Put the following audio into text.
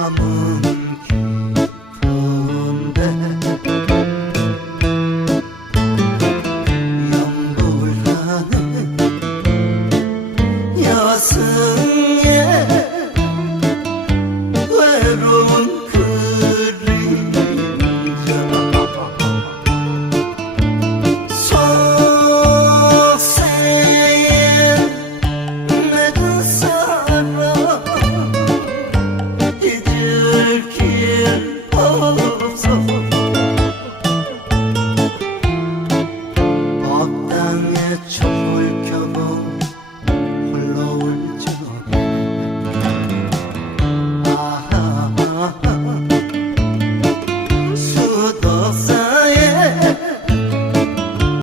마음은 영국을 는 여승의 외로운 Çok